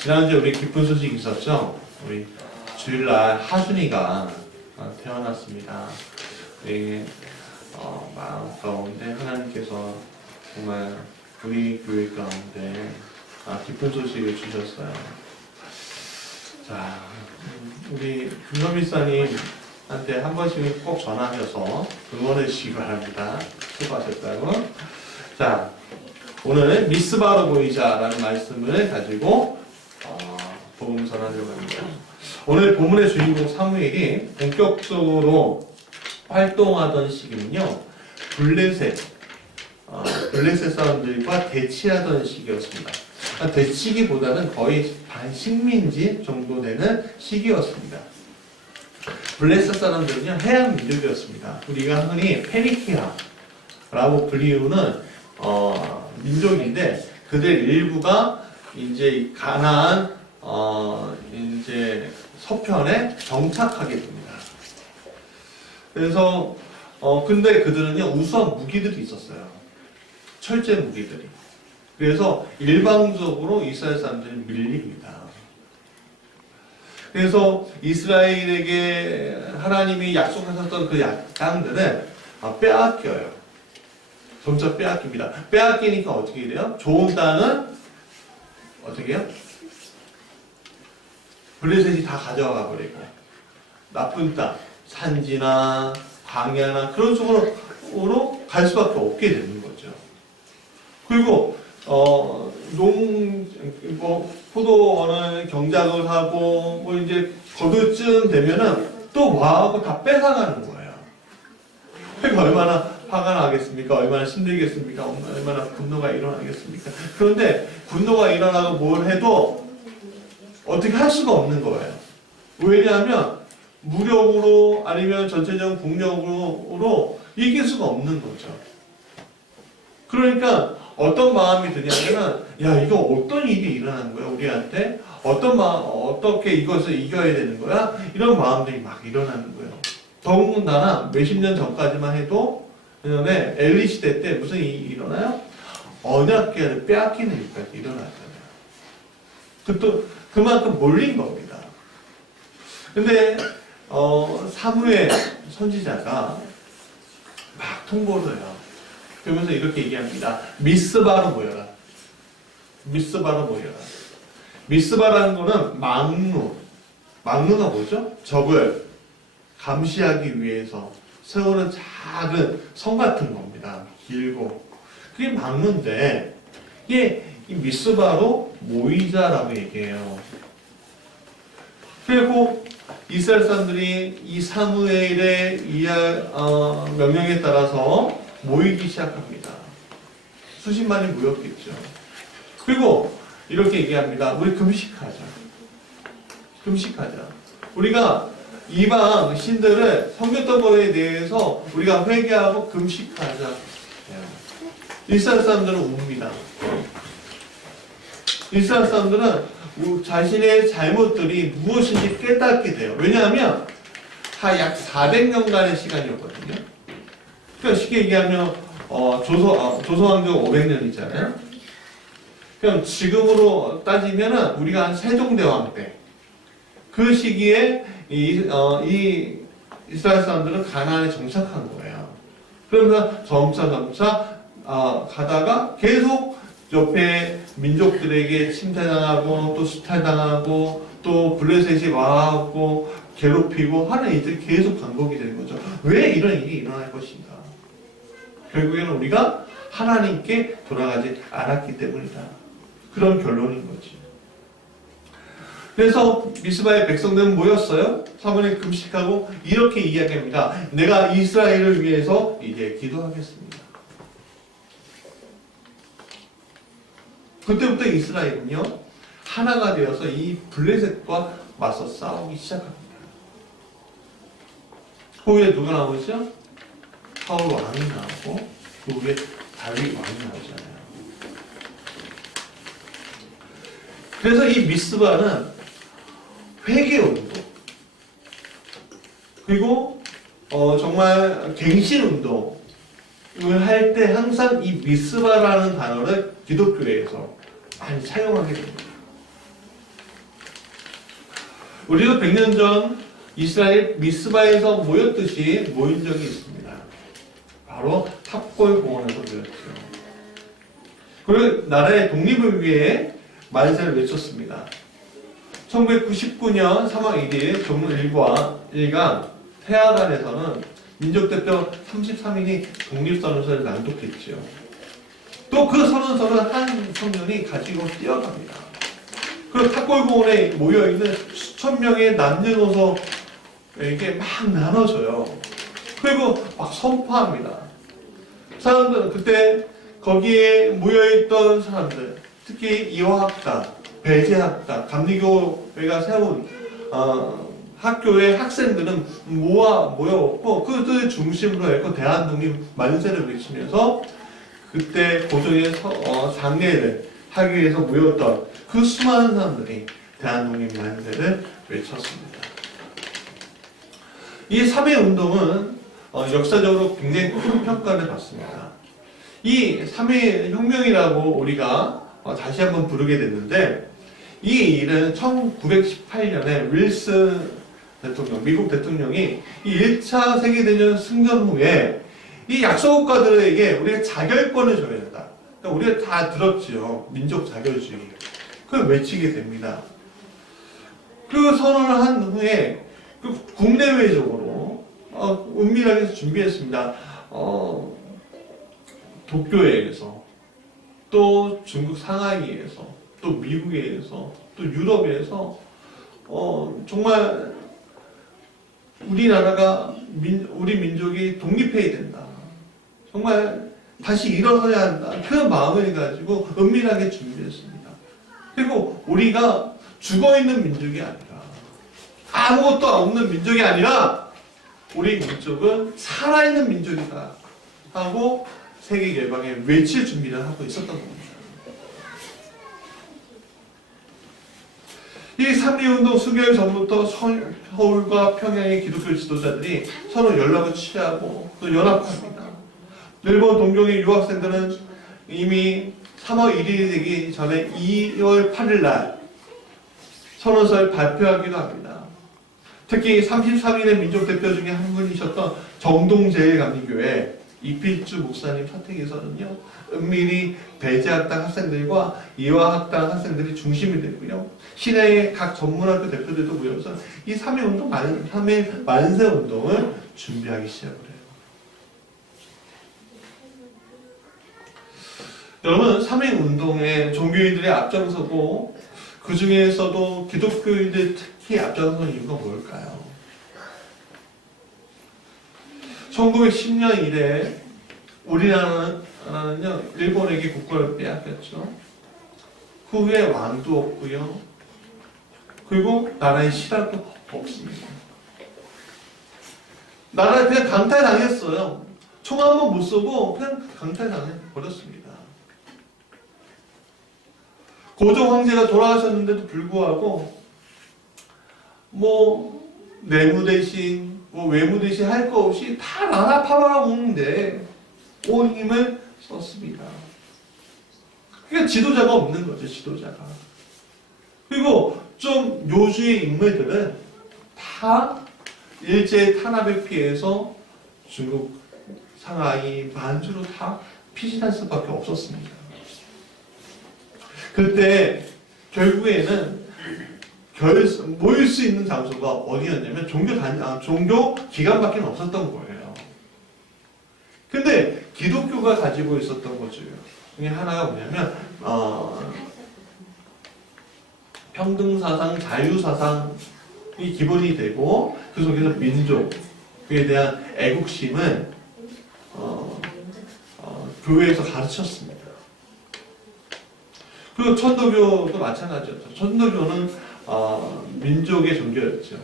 지난주에 우리 기쁜 소식 있었죠? 우리 주일날 하순이가 태어났습니다. 우리 마음 가운데 하나님께서 정말 우리 교회 가운데 기쁜 소식을 주셨어요. 자, 우리 금노미사님한테 한 번씩은 꼭 전화하셔서 응원해 주시기 바랍니다. 수고하셨다고. 자, 오늘 미스바로 보이자라는 말씀을 가지고 복음 전하려고 합니다. 오늘 본문의 주인공 사무엘이 본격적으로 활동하던 시기는요, 블레셋 사람들과 대치하던 시기였습니다. 대치기보다는 거의 반식민지 정도 되는 시기였습니다. 블레셋 사람들은요, 해양 민족이었습니다. 우리가 흔히 페니키아라고 불리우는 민족인데, 그들 일부가 이제 가나안 이제 서편에 정착하게 됩니다. 그래서 근데 그들은요, 우수한 무기들이 있었어요. 철제 무기들이. 그래서 일방적으로 이스라엘 사람들이 밀립니다. 그래서 이스라엘에게 하나님이 약속하셨던 그 땅들은 빼앗겨요. 점차 빼앗깁니다. 빼앗기니까 어떻게 돼요? 좋은 땅은 어떻게 해요? 블레셋이 다 가져가 버리고, 나쁜 땅, 산지나 광야나 그런 쪽으로 갈 수밖에 없게 되는 거죠. 그리고 포도원을 경작을 하고 이제 거두쯤 되면은 또 와하고 다 뺏어가는 거예요. 그러니까 얼마나 화가 나겠습니까? 얼마나 힘들겠습니까? 얼마나 분노가 일어나겠습니까? 그런데 분노가 일어나고 뭘 해도 어떻게 할 수가 없는 거예요. 왜냐하면 무력으로 아니면 전체적 국력으로 이길 수가 없는 거죠. 그러니까 어떤 마음이 드냐면은, 야, 이거 어떤 일이 일어나는 거야, 우리한테? 어떻게 이것을 이겨야 되는 거야? 이런 마음들이 막 일어나는 거예요. 더군다나 몇십 년 전까지만 해도, 그다음에 엘리 시대 때 무슨 일이 일어나요? 언약궤를 빼앗기는 일까지 일어났잖아요. 그만큼 몰린 겁니다. 근데 사무엘 선지자가 막 통보를 해요. 그러면서 이렇게 얘기합니다. 미스바로 모여라. 미스바로 모여라. 미스바라는 거는 막루가 뭐죠? 적을 감시하기 위해서 세우는 작은 성 같은 겁니다. 길고. 그게 막루인데, 이게 이 미스바로 모이자라고 얘기해요. 그리고 이스라엘 사람들이 이 사무엘의 명령에 따라서 모이기 시작합니다. 수십만이 모였겠죠. 그리고 이렇게 얘기합니다. 우리 금식하자. 금식하자. 우리가 이방 신들을 섬겼던 거에 대해서 우리가 회개하고 금식하자. 이스라엘 사람들은 웁니다. 이스라엘 사람들은 자신의 잘못들이 무엇인지 깨닫게 돼요. 왜냐하면 약 400년간의 시간이었거든요. 그러니까 쉽게 얘기하면 조선왕조 500년이잖아요. 그럼 지금으로 따지면은 우리가 한 세종대왕 때 그 시기에 이 이스라엘 사람들은 가나안에 정착한 거예요. 그러면서 점차 가다가 계속 옆에 민족들에게 침탈당하고 또 수탈당하고 또 블레셋이 와갖고 괴롭히고 하는 일들이 계속 반복이 되는 거죠. 왜 이런 일이 일어날 것인가? 결국에는 우리가 하나님께 돌아가지 않았기 때문이다. 그런 결론인 거지. 그래서 미스바의 백성들은 모였어요. 사무엘이 금식하고 이렇게 이야기합니다. 내가 이스라엘을 위해서 이제 기도하겠습니다. 그때부터 이스라엘은요, 하나가 되어서 이 블레셋과 맞서 싸우기 시작합니다. 그 후에 누가 나오죠? 사울 왕이 나오고 그 후에 다윗 왕이 나오잖아요. 그래서 이 미스바는 회개운동 그리고 정말 갱신운동을 할 때 항상 이 미스바라는 단어를 기독교에서 많이 사용하게 됩니다. 우리도 100년 전 이스라엘 미스바에서 모였듯이 모인 적이 있습니다. 바로 탑골 공원에서 모였죠. 그리고 나라의 독립을 위해 만세를 외쳤습니다. 1999년 3월 1일 종로 1관 태화관에서는 민족대표 33인이 독립선언서를 낭독했죠. 또 그 선언서를 한 청년이 가지고 뛰어갑니다. 그리고 탑골공원에 모여있는 수천 명의 남녀노소에게 막 나눠줘요. 그리고 막 선포합니다. 사람들은 그때 거기에 모여있던 사람들, 특히 이화학당, 배재학당, 감리교회가 세운 학교의 학생들은 모여왔고 그들 중심으로 해서 대한독립 만세를 외치면서 그때 고종의 장례를 하기 위해서 모였던 그 수많은 사람들이 대한독립 만세를 외쳤습니다. 이 3.1운동은 역사적으로 굉장히 큰 평가를 받습니다. 이 3.1 혁명이라고 우리가 다시 한번 부르게 됐는데 이 일은 1918년에 윌슨 대통령, 미국 대통령이 이 1차 세계대전 승전 후에 이 약소국가들에게 우리가 자결권을 줘야 된다. 그러니까 우리가 다 들었죠. 민족 자결주의. 그걸 외치게 됩니다. 그 선언을 한 후에 그 국내외적으로 은밀하게 준비했습니다. 도쿄에서 또 중국 상하이에서 또 미국에서 또 유럽에서 정말 우리나라가 우리 민족이 독립해야 된다. 정말 다시 일어서야 한다. 그런 마음을 가지고 은밀하게 준비했습니다. 그리고 우리가 죽어있는 민족이 아니라 아무것도 없는 민족이 아니라 우리 민족은 살아있는 민족이다 하고 세계 개방에 외칠 준비를 하고 있었던 겁니다. 이 3.1운동 수개월 전부터 서울과 평양의 기독교 지도자들이 서로 연락을 취하고 또 연합합니다. 일본 동경의 유학생들은 이미 3월 1일이 되기 전에 2월 8일 날 선언서를 발표하기도 합니다. 특히 33인의 민족대표 중에 한 분이셨던 정동제일감리교회 이필주 목사님 사택에서는요, 은밀히 배재학당 학생들과 이화학당 학생들이 중심이 되고요, 시내의 각 전문학교 대표들도 모여서 이 3.1 만세 운동을 준비하기 시작을 해요. 여러분, 3.1 운동에 종교인들이 앞장서고 그 중에서도 기독교인들 특히 앞장서는 이유가 뭘까요? 1910년 이래 우리나라는요, 일본에게 국권을 빼앗겼죠. 그 후에 왕도 없고요. 그리고 나라의 신화도 없습니다. 나라에 그냥 강탈당했어요. 총 한 번 못 쏘고 그냥 강탈당해 버렸습니다. 고종 황제가 돌아가셨는데도 불구하고 내무 대신 외무 대신 할 거 없이 다 나라 팔아먹는데 온 힘을 썼습니다. 그러니까 지도자가 없는 거죠, 지도자가. 그리고 좀 요주의 인물들은 다 일제 탄압에 피해서 중국 상하이, 만주로 다 피신할 수밖에 없었습니다. 그때 결국에는 모일 수 있는 장소가 어디였냐면 종교 기관밖에 없었던 거예요. 근데 기독교가 가지고 있었던 거죠. 중에 하나가 뭐냐면 평등사상, 자유사상이 기본이 되고 그 속에서 민족에 대한 애국심을 교회에서 가르쳤습니다. 그리고 천도교도 마찬가지였죠. 천도교는 민족의 종교였죠.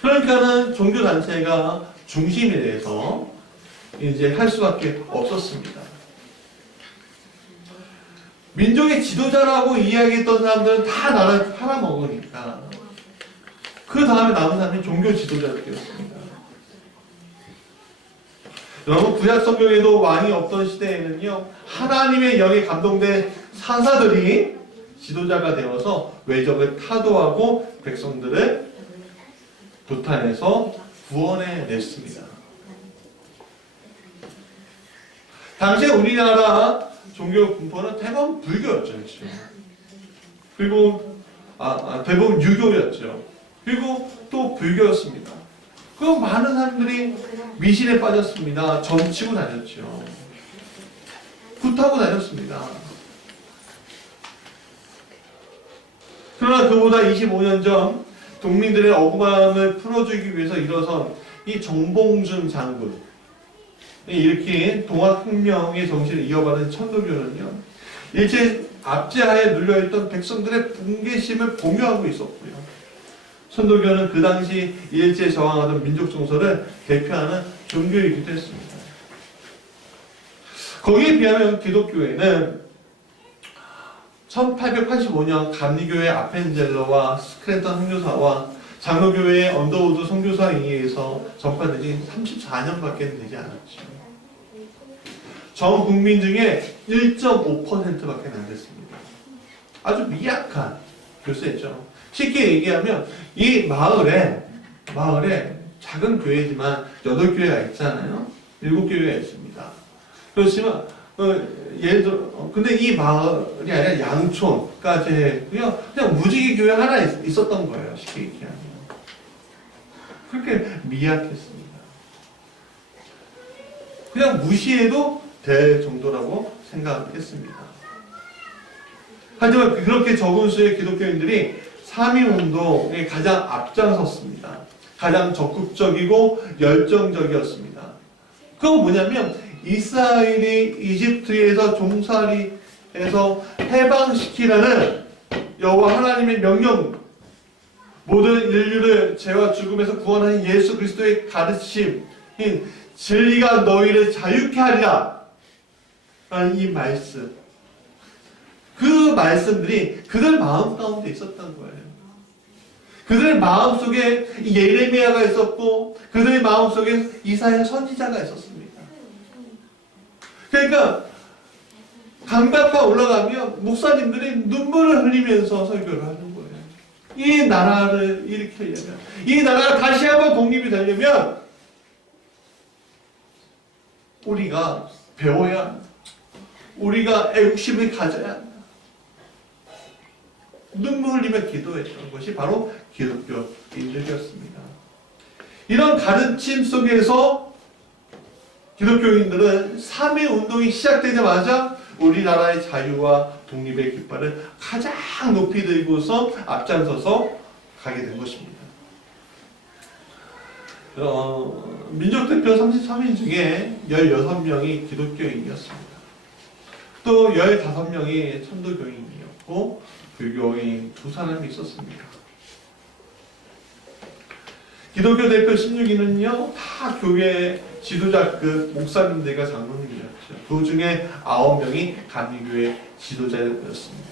그러니까는 종교단체가 중심이 돼서 이제 할 수밖에 없었습니다. 민족의 지도자라고 이야기했던 사람들은 다 나라를 팔아먹으니까 그 다음에 남은 사람이 종교 지도자들이었습니다. 여러분, 구약 성경에도 왕이 없던 시대에는요, 하나님의 영에 감동된 사사들이 지도자가 되어서 외적을 타도하고 백성들을 도탄에서 구원해냈습니다. 당시에 우리나라 종교 분포는 대부분 불교였죠. 그렇죠? 그리고 대부분 유교였죠. 그리고 또 불교였습니다. 그 많은 사람들이 미신에 빠졌습니다. 점치고 다녔죠. 굿하고 다녔습니다. 그러나 그보다 25년 전 동민들의 억울함을 풀어주기 위해서 일어선 이 정봉준 장군, 이렇게 동학혁명의 정신을 이어받은 천도교는요, 일제 압제하에 눌려있던 백성들의 분개심을 공유하고 있었고요. 천도교는 그 당시 일제에 저항하던 민족 정서를 대표하는 종교이기도 했습니다. 거기에 비하면 기독교회는 1885년 감리교회 아펜젤러와 스크랜턴 선교사와 장로교회의 언더우드 선교사에 의해서 전파되지 34년밖에 되지 않았죠. 전 국민 중에 1.5%밖에 안 됐습니다. 아주 미약한 교세죠. 쉽게 얘기하면 이 마을에 작은 교회지만 8교회가 있잖아요. 7교회가 있습니다. 그렇지만 예를 들어 근데 이 마을이 아니라 양촌까지 그냥 무지개 교회 하나 있었던 거예요. 쉽게 얘기하면. 그렇게 미약했습니다. 그냥 무시해도 될 정도라고 생각했습니다. 하지만 그렇게 적은 수의 기독교인들이 3.1운동에 가장 앞장섰습니다. 가장 적극적이고 열정적이었습니다. 그건 뭐냐면 이스라엘이 이집트에서 종살이에서 해방시키라는 여호와 하나님의 명령, 모든 인류를 죄와 죽음에서 구원하는 예수 그리스도의 가르침인 진리가 너희를 자유케 하리라 라는 이 말씀, 그 말씀들이 그들 마음 가운데 있었던 거예요. 그들의 마음속에 예레미야가 있었고 그들의 마음속에 이사야 선지자가 있었습니다. 그러니까 강단파 올라가면 목사님들이 눈물을 흘리면서 설교를 하는 거예요. 이 나라를 일으키려면, 이 나라가 다시 한번 독립이 되려면 우리가 배워야 한다. 우리가 애국심을 가져야 한다. 눈물 흘리며 기도했던 것이 바로 기독교인들이었습니다. 이런 가르침 속에서 기독교인들은 3.1운동이 시작되자마자 우리나라의 자유와 독립의 깃발을 가장 높이 들고서 앞장서서 가게 된 것입니다. 민족대표 33인 중에 16명이 기독교인이었습니다. 또 15명이 천도교인이었고 불교인 2사람이 있었습니다. 기독교 대표 16인은요 다 교회 지도자급 목사님들과 장로님이었죠. 그 중에 9명이 감리교회 지도자였습니다.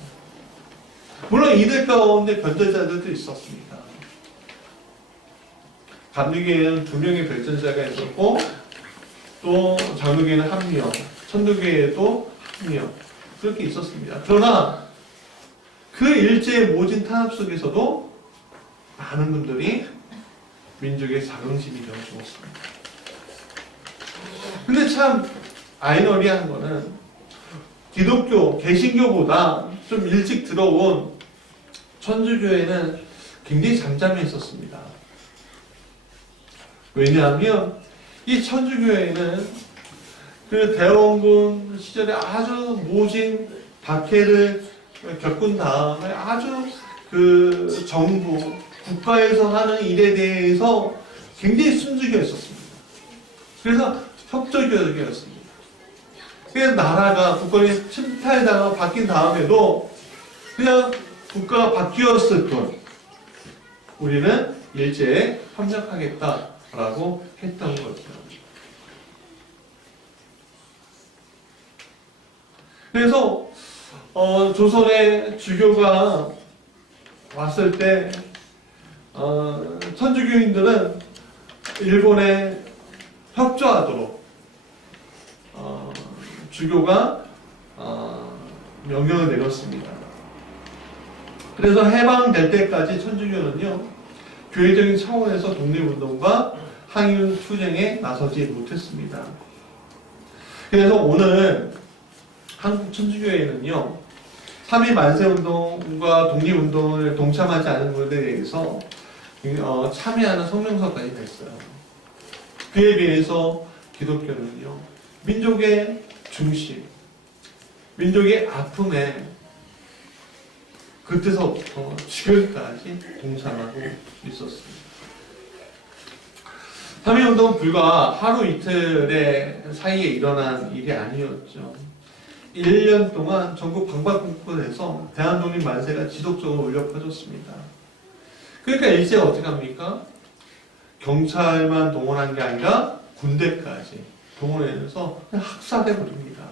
물론 이들 가운데 변절자들도 있었습니다. 감리교회는 2명의 변절자가 있었고 또 장로교회는 1명, 천도교회에도 1명 그렇게 있었습니다. 그러나 그 일제의 모진 탄압 속에서도 많은 분들이 민족의 자긍심이 되어 주었습니다. 근데 참 아이러니한 거는 기독교, 개신교보다 좀 일찍 들어온 천주교회는 굉장히 잠잠해 있었습니다. 왜냐하면 이 천주교회는 그 대원군 시절에 아주 모진 박해를 겪은 다음에 아주 그 정부, 국가에서 하는 일에 대해서 굉장히 순종해 있었습니다. 그래서 협조적이었습니다. 그래서 나라가 국권이 침탈당하고 바뀐 다음에도 그냥 국가가 바뀌었을 뿐 우리는 일제에 협력하겠다라고 했던 거죠. 그래서 조선의 주교가 왔을 때 천주교인들은 일본에 협조하도록 주교가 명령을 내렸습니다. 그래서 해방될 때까지 천주교는요, 교회적인 차원에서 독립운동과 항일 투쟁에 나서지 못했습니다. 그래서 오늘 한국 천주교회는요, 3.1 만세운동과 독립운동을 동참하지 않은 분들에 대해서 참여하는 성명서까지 냈어요. 그에 비해서 기독교는요, 민족의 중심, 민족의 아픔에 그때서부터 지금까지 동참하고 있었습니다. 3.1운동은 불과 하루 이틀의 사이에 일어난 일이 아니었죠. 1년 동안 전국 방방곡곡에서 대한독립 만세가 지속적으로 울려 퍼졌습니다. 그러니까 일제가 어떻게 합니까? 경찰만 동원한 게 아니라 군대까지 동원해서 학살해버립니다.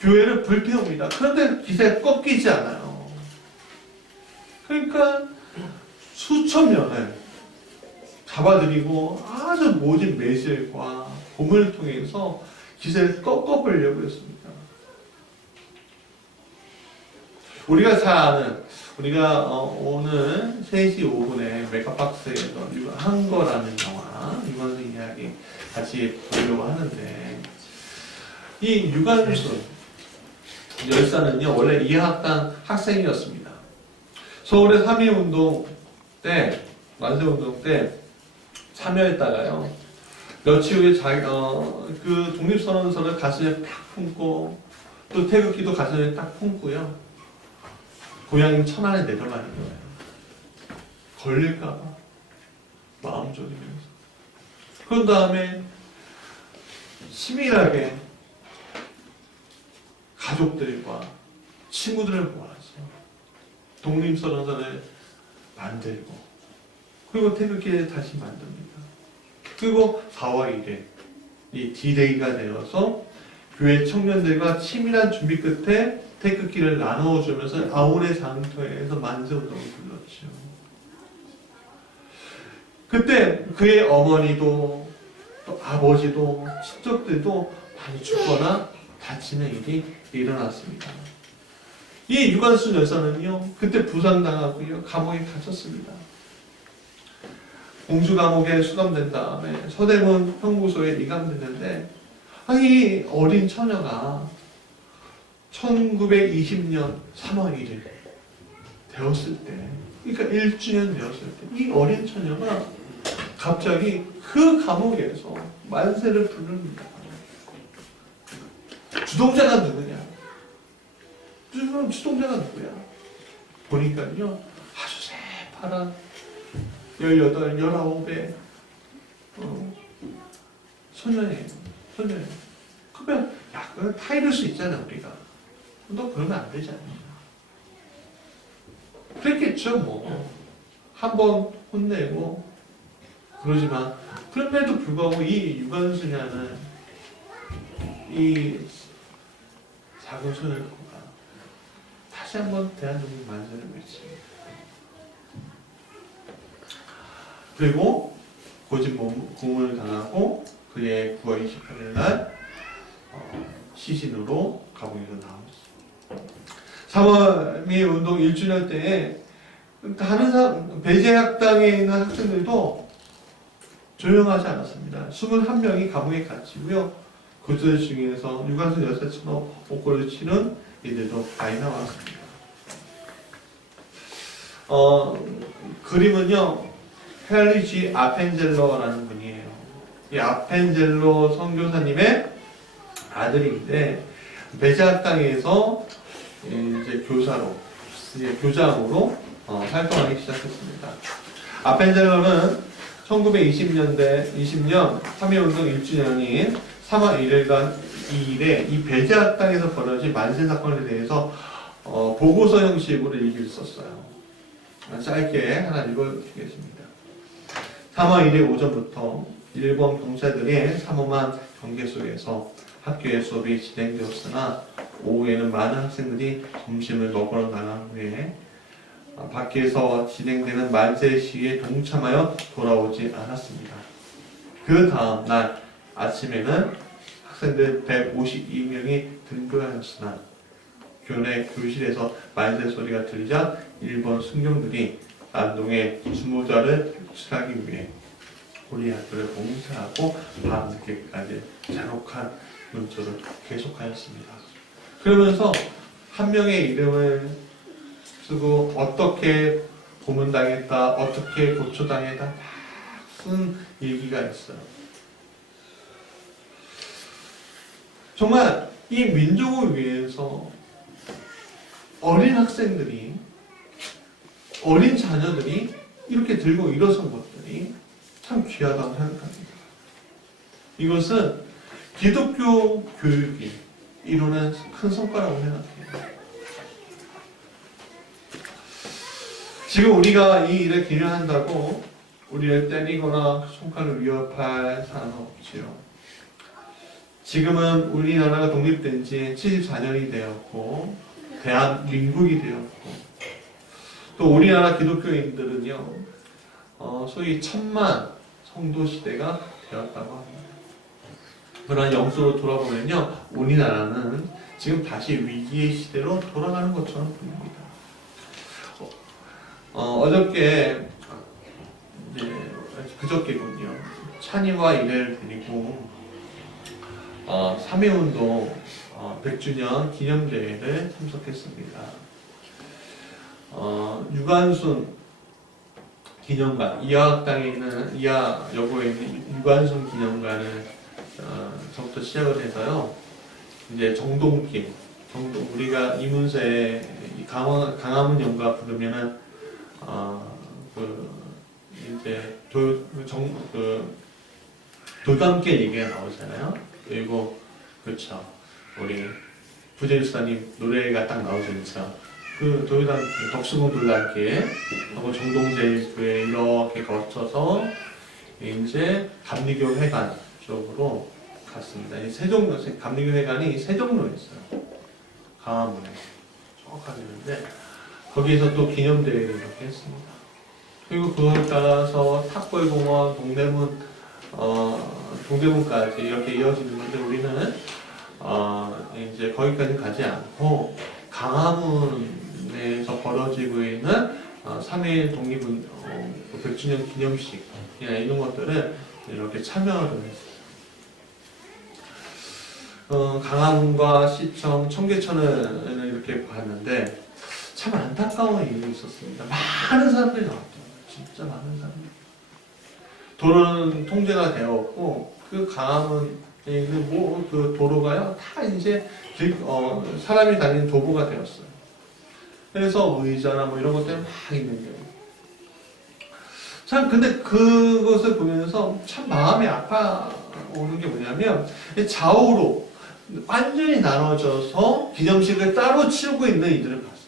교회를 불태웁니다. 그런데 기세가 꺾이지 않아요. 그러니까 수천 명을 잡아들이고 아주 모진 매질과 고문을 통해서 기세를 꺾어보려고 했습니다. 우리가 잘 아는, 우리가 오늘 3시 5분에 메가박스에서 한거라는 영화, 유관순 이야기 같이 보려고 하는데, 이 유관순 열사는요, 원래 이학당 학생이었습니다. 서울의 3.1운동 때, 만세운동 때 참여했다가요, 며칠 후에 그 독립선언서를 가슴에 딱 품고, 또 태극기도 가슴에 딱 품고요, 고향인 천안에 내려가는 거예요. 걸릴까봐 마음 졸이면서. 그런 다음에 치밀하게 가족들과 친구들을 모아서 독립선언서를 만들고, 그리고 태극기를 다시 만듭니다. 그리고 4월 1일 이 D-Day가 되어서 교회 청년들과 치밀한 준비 끝에 태극기를 나누어주면서 아울의 장터에서 만세운동을 불렀죠. 그때 그의 어머니도 또 아버지도 친척들도 많이 죽거나 다치는 일이 일어났습니다. 이 유관순 여사는요, 그때 부상당하고요, 감옥에 갇혔습니다. 공주 감옥에 수감된 다음에 서대문 형구소에 입감됐는데, 이 어린 처녀가 1920년 3월 1일 되었을 때, 그러니까 1주년 되었을 때, 이 어린 처녀가 갑자기 그 감옥에서 만세를 부릅니다. 주동자가 누구냐? 주동자가 누구야? 보니까요, 아주 새파란 18, 19의 소녀예요. 그러면 그건 타이를 수 있잖아, 우리가. 너 그러면 안 되잖아. 그랬겠죠, 뭐. 한번 혼내고 그러지만, 그럼에도 불구하고 이 유관순이라는 이 작은 소녀가 다시 한번 대한민국 만세를 외칩니다. 그리고 고집 고문을 당하고 그의 9월 28일 날 시신으로 감옥에서 나왔습니다. 3.1 운동 1주년 때에 다른 배제학당에 있는 학생들도 조용하지 않았습니다. 21명이 감옥에 갇히고요. 그들 중에서 유관순 여사처럼 옷걸이를 치는 이들도 많이 나왔습니다. 그림은요, 헬리지 아펜젤로라는 분이에요. 이 아펜젤로 선교사님의 아들인데, 배제학당에서 이제 교장으로 활동하기 시작했습니다. 아펜젤로는 1920년 3.1운동 1주년인 3월 1일과 2일에 이 배제학당에서 벌어진 만세 사건에 대해서 보고서 형식으로 일기를 썼어요. 짧게 하나 읽어주겠습니다. 3월 1일 오전부터 일본 경찰들의 삼엄한 경계 속에서 학교의 수업이 진행되었으나 오후에는 많은 학생들이 점심을 먹으러 나간 후에 밖에서 진행되는 만세 시위에 동참하여 돌아오지 않았습니다. 그 다음 날 아침에는 학생들 152명이 등교하였으나 교내 교실에서 만세 소리가 들리자 일본 순경들이 안동의 주모자를 축출하기 위해 우리 학교를 봉쇄하고 밤늦게까지 잔혹한 논조를 계속하였습니다. 그러면서 한 명의 이름을 쓰고 어떻게 고문당했다, 어떻게 고초당했다 막 쓴 얘기가 있어요. 정말 이 민족을 위해서 어린 학생들이, 어린 자녀들이 이렇게 들고 일어선 것들이 참 귀하다고 생각합니다. 이것은 기독교 교육이 이루는 큰 성과라고 생각해요. 지금 우리가 이 일을 기념한다고 우리를 때리거나 손가락을 위협할 사람은 없지요. 지금은 우리나라가 독립된 지 74년이 되었고 대한민국이 되었고 또 우리나라 기독교인들은요 소위 천만 성도 시대가 되었다고 합니다. 그러나 영적으로 돌아보면요 우리나라는 지금 다시 위기의 시대로 돌아가는 것처럼 보입니다. 어저께 그저께군요 찬이와 이래를 데리고 3.1운동 100주년 기념대회를 참석했습니다. 유관순 기념관, 이화학당에 있는 이화여고에 있는 유관순 기념관을 저부터 시작을 해서요. 이제 정동김, 우리가 이문세 강화문 연가 부르면은 이제 돌담길 얘기가 나오잖아요. 그리고 그렇죠. 우리 부재일사님 노래가 딱 나오죠, 그렇죠. 그 돌담길, 덕수궁 돌담길 하고 정동제일교회 이렇게 거쳐서 이제 감리교 회관 쪽으로 갔습니다. 이 감리교 회관이 세종로에 있어요. 강화문에 정확하게 있는데 거기에서 또 기념대회를 이렇게 했습니다. 그리고 그걸 따라서 탁골공원, 동대문까지 이렇게 이어지는 건데 우리는 이제 거기까지 가지 않고 강화문에서 벌어지고 있는 3.1 독립운 100주년 기념식 이런 것들을 이렇게 참여를 했어요. 강화문과 시청, 청계천을 이렇게 봤는데 참 안타까운 일이 있었습니다. 많은 사람들이 나왔죠. 진짜 많은 사람들. 도로는 통제가 되었고 그 강화문 그 도로가요 다 이제 사람이 다니는 도보가 되었어요. 그래서 의자나 뭐 이런 것들이 막 있는 거예요. 참 근데 그것을 보면서 참 마음이 아파오는 게 뭐냐면 좌우로 완전히 나눠져서 기념식을 따로 치우고 있는 이들을 봤어요.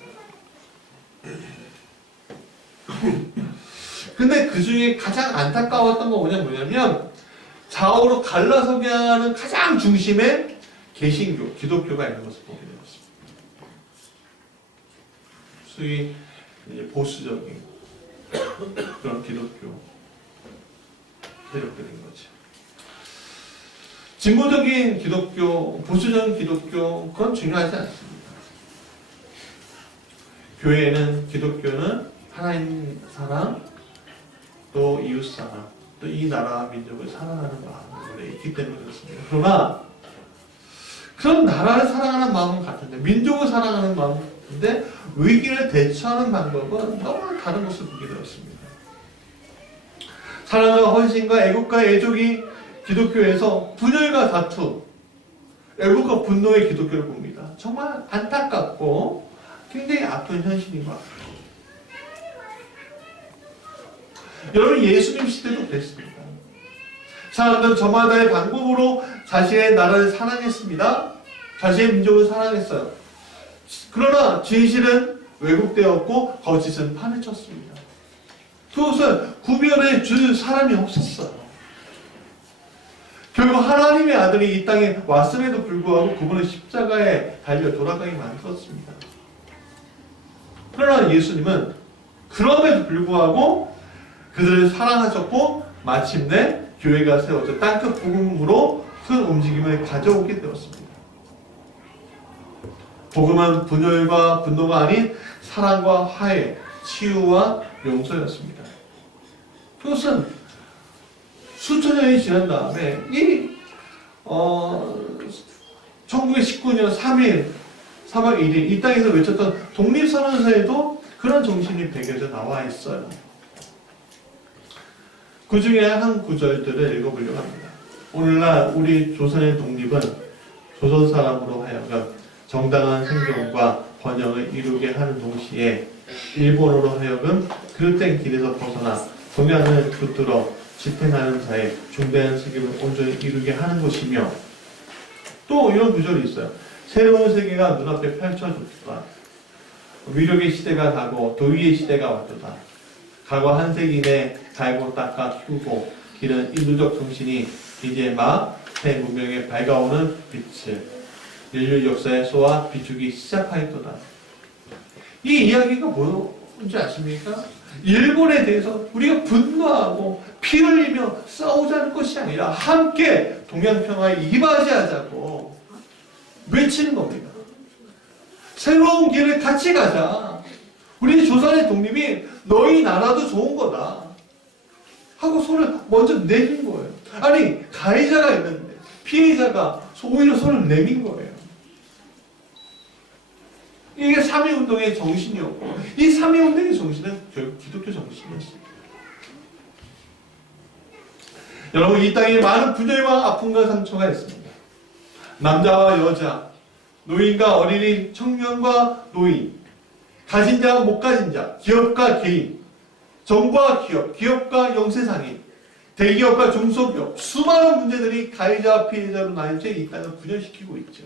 근데 그 중에 가장 안타까웠던 건 뭐냐면 좌우로 갈라서게 하는 가장 중심에 개신교, 기독교가 있는 것을 보게 되었습니다. 소위 보수적인 그런 기독교 세력들인 거죠. 진보적인 기독교, 보수적인 기독교 그건 중요하지 않습니다. 교회는 기독교는 하나님 사랑, 또 이웃 사랑, 또 이 나라 민족을 사랑하는 마음이 있기 때문에 그렇습니다. 그러나 그런 나라를 사랑하는 마음은 같은데 민족을 사랑하는 마음은 같은데 위기를 대처하는 방법은 너무 다른 것을 보게 되었습니다. 사랑과 헌신과 애국과 애족이 기독교에서 분열과 다툼, 애국과 분노의 기독교를 봅니다. 정말 안타깝고 굉장히 아픈 현실인 것 같아요. 여러분 예수님 시대도 그랬습니다. 사람들은 저마다의 방법으로 자신의 나라를 사랑했습니다. 자신의 민족을 사랑했어요. 그러나 진실은 왜곡되었고 거짓은 판을 쳤습니다. 그것을 구별해 줄 사람이 없었어요. 결국 하나님의 아들이 이 땅에 왔음에도 불구하고 그분은 십자가에 달려 돌아가게 만들었습니다. 그러나 예수님은 그럼에도 불구하고 그들을 사랑하셨고 마침내 교회가 세워져 땅끝 복음으로 큰 움직임을 가져오게 되었습니다. 복음은 분열과 분노가 아닌 사랑과 화해, 치유와 용서였습니다. 그것은 수천 년이 지난 다음에 1919년 3월 1일 이 땅에서 외쳤던 독립선언서에도 그런 정신이 배겨져 나와 있어요. 그 중에 한 구절들을 읽어보려고 합니다. 오늘날 우리 조선의 독립은 조선 사람으로 하여금 정당한 생존과 번영을 이루게 하는 동시에 일본으로 하여금 그릇된 길에서 벗어나 동양을 붙들어 집행하는 자의 중대한 책임을 온전히 이루게 하는 것이며, 또 이런 구절이 있어요. 새로운 세계가 눈앞에 펼쳐졌다. 위력의 시대가 가고 도의의 시대가 왔도다. 과거 한 세기 내 갈고 닦아 키우고 기른 인류적 정신이 이제 막 새 문명에 밝아오는 빛을 인류 역사에 쏘아 비추기 시작하였도다. 이 이야기가 뭔지 아십니까? 일본에 대해서 우리가 분노하고 피 흘리며 싸우자는 것이 아니라 함께 동양평화에 이바지하자고 외치는 겁니다. 새로운 길을 같이 가자. 우리 조선의 독립이 너희 나라도 좋은 거다 하고 손을 먼저 내민 거예요. 아니, 가해자가 있는데 피해자가 오히려 손을 내민 거예요. 이게 3.1운동의 정신이었고, 이 3.1운동의 정신은 결국 기독교 정신이었습니다. 여러분, 이 땅에 많은 분열과 아픔과 상처가 있습니다. 남자와 여자, 노인과 어린이, 청년과 노인, 가진 자와 못 가진 자, 기업과 개인, 정부와 기업, 기업과 영세상인, 대기업과 중소기업, 수많은 문제들이 가해자와 피해자로 나뉜 채 이 땅을 분열시키고 있죠.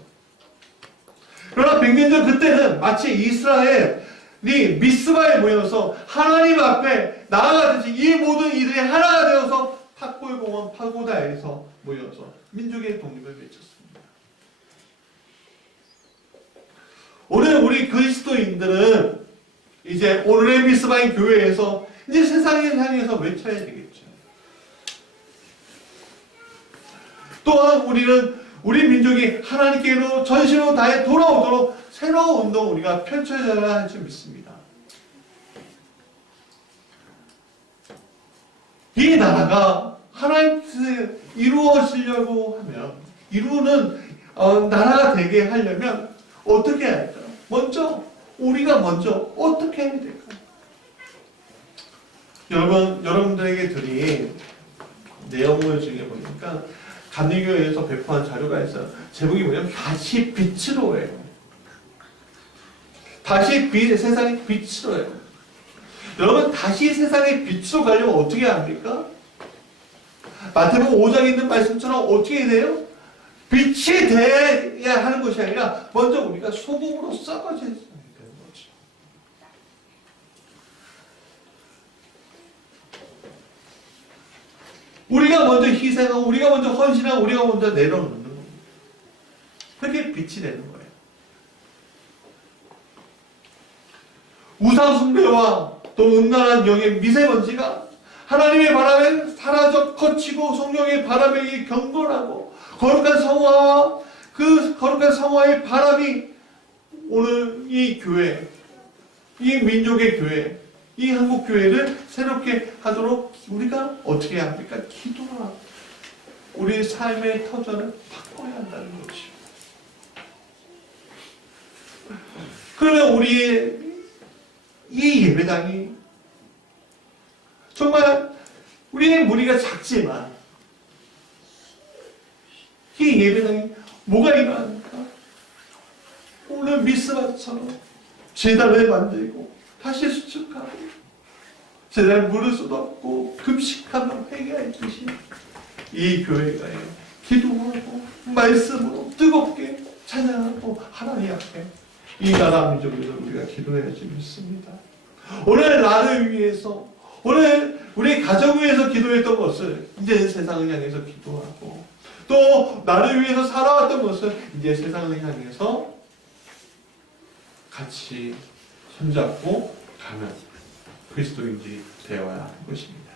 그러나 100년 전 그때는 마치 이스라엘이 미스바에 모여서 하나님 앞에 나아가듯이 이 모든 이들이 하나가 되어서 탑골공원 파고다에서 모여서 민족의 독립을 외쳤습니다. 오늘 우리 그리스도인들은 이제 오늘의 미스바인 교회에서 이제 세상을 향해서 외쳐야 되겠죠. 또한 우리는 우리 민족이 하나님께로 전심으로 다해 돌아오도록 새로운 운동을 우리가 펼쳐져야 할 줄 믿습니다. 이 나라가 하나님께서 이루어지려고 하면, 이루는 나라가 되게 하려면 어떻게 해야 할까요? 우리가 먼저 어떻게 해야 될까요? 여러분들에게 드린 내용물 중에 보니까 감리교회에서 배포한 자료가 있어요. 제목이 뭐냐면 다시 빛으로예요. 다시 세상의 빛으로예요. 여러분, 다시 세상의 빛으로 가려면 어떻게 합니까? 마태복음 5장에 있는 말씀처럼 어떻게 돼요? 빛이 돼야 하는 것이 아니라 먼저 우리가 소금으로 썩어져야 되는 거죠. 우리가 먼저 희생하고 우리가 먼저 헌신하고 우리가 먼저 내려놓는 겁니다. 그렇게 빛이 되는 거예요. 우상숭배와 또 음란한 영의 미세먼지가 하나님의 바람에 사라져 거치고 성령의 바람에 경건하고 거룩한 성화와 그 거룩한 성화의 바람이 오늘 이 교회, 이 민족의 교회, 이 한국 교회를 새롭게 하도록 우리가 어떻게 해야 합니까? 기도를 하고 우리의 삶의 터전을 바꿔야 한다는 것이죠. 그러면 우리의 이 예배당이 정말 우리의 무리가 작지만 이 예배당이 뭐가 일어납니까? 오늘 미스바처럼 제단을 만들고 다시 수축하고 제단 물을 쏟았고 금식하며 회개했듯이 이 교회가요, 기도하고 말씀으로 뜨겁게 찬양하고 하나님 앞에 이 나라 민족을 우리가 기도해야지 믿습니다. 오늘 나를 위해서, 오늘 우리 가정을 위해서 기도했던 것을 이제 세상을 향해서 기도하고, 또 나를 위해서 살아왔던 것을 이제 세상을 향해서 같이 손잡고 가는 그리스도인들이 되어야 하는 것입니다.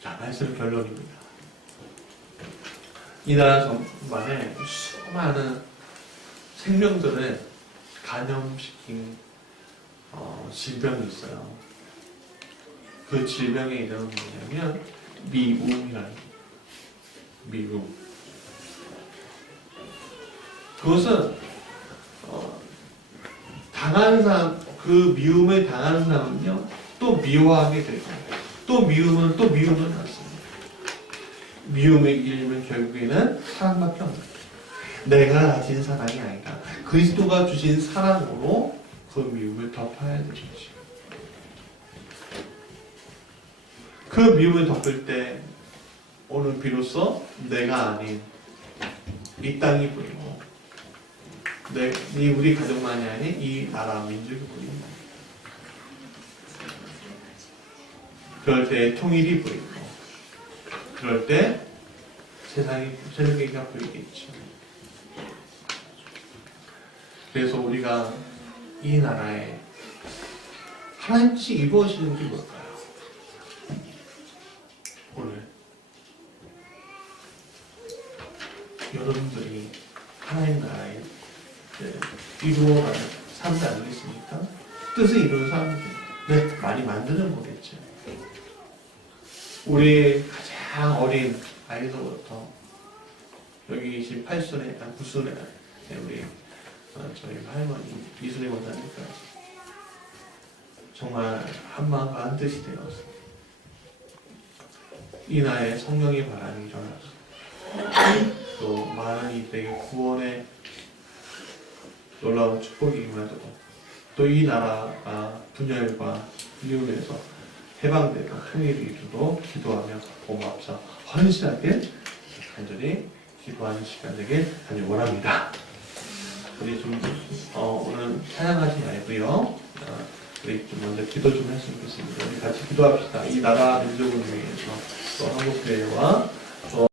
자, 말씀 결론입니다. 이 나라 전반에 수많은 생명들을 감염시킨 질병이 있어요. 그 질병의 이름은 뭐냐면 미움이라는 거예요. 미움. 그것은 당하는 사람, 그 미움을 당하는 사람은요 또 미워하게 되고 또 미움은 낳습니다. 미움의 이름은 결국에는 사랑밖에 없는 거예요. 내가 가진 사랑이 아니라 그리스도가 주신 사랑으로 그 미움을 덮어야 되는 거죠. 그 미움을 덮을 때 오늘 비로소 내가 아닌 이 땅이 보이고 우리 가족만이 아닌 이 나라 민족이 보입니다. 그럴 때 통일이 보이고 그럴 때 세상이가 보이겠죠. 그래서 우리가 이 나라에 하나님께서 이루어지는 게 뭘까요? 오늘 여러분들이 하나님 나라에 이루어가는 삶지 않겠습니까? 뜻을 이루는 사람들. 네, 많이 만드는 거겠죠. 우리 가장 어린 아이서부터 여기 계신 8순의, 9순의 우리 저희 할머니 이순희 원장님까지 정말 한마음과 한 뜻이 되어서 이 나라에 성령의 바람이 일어나서 또 많은 이들에게 구원의 놀라운 축복이 임하도록 또 이 나라가 분열과 미움에서 해방되고 통일이 이루도록 기도하며 고맙사 헌신하게 간절히 기도하는 시간 되길 간절히 원합니다. 우리 좀 오늘 찬양하지 말고요. 우리 좀 먼저 기도 좀 했으면 좋겠습니다. 우리 같이 기도합시다. 이 나라 민족을 위해서 또 한국교회와 또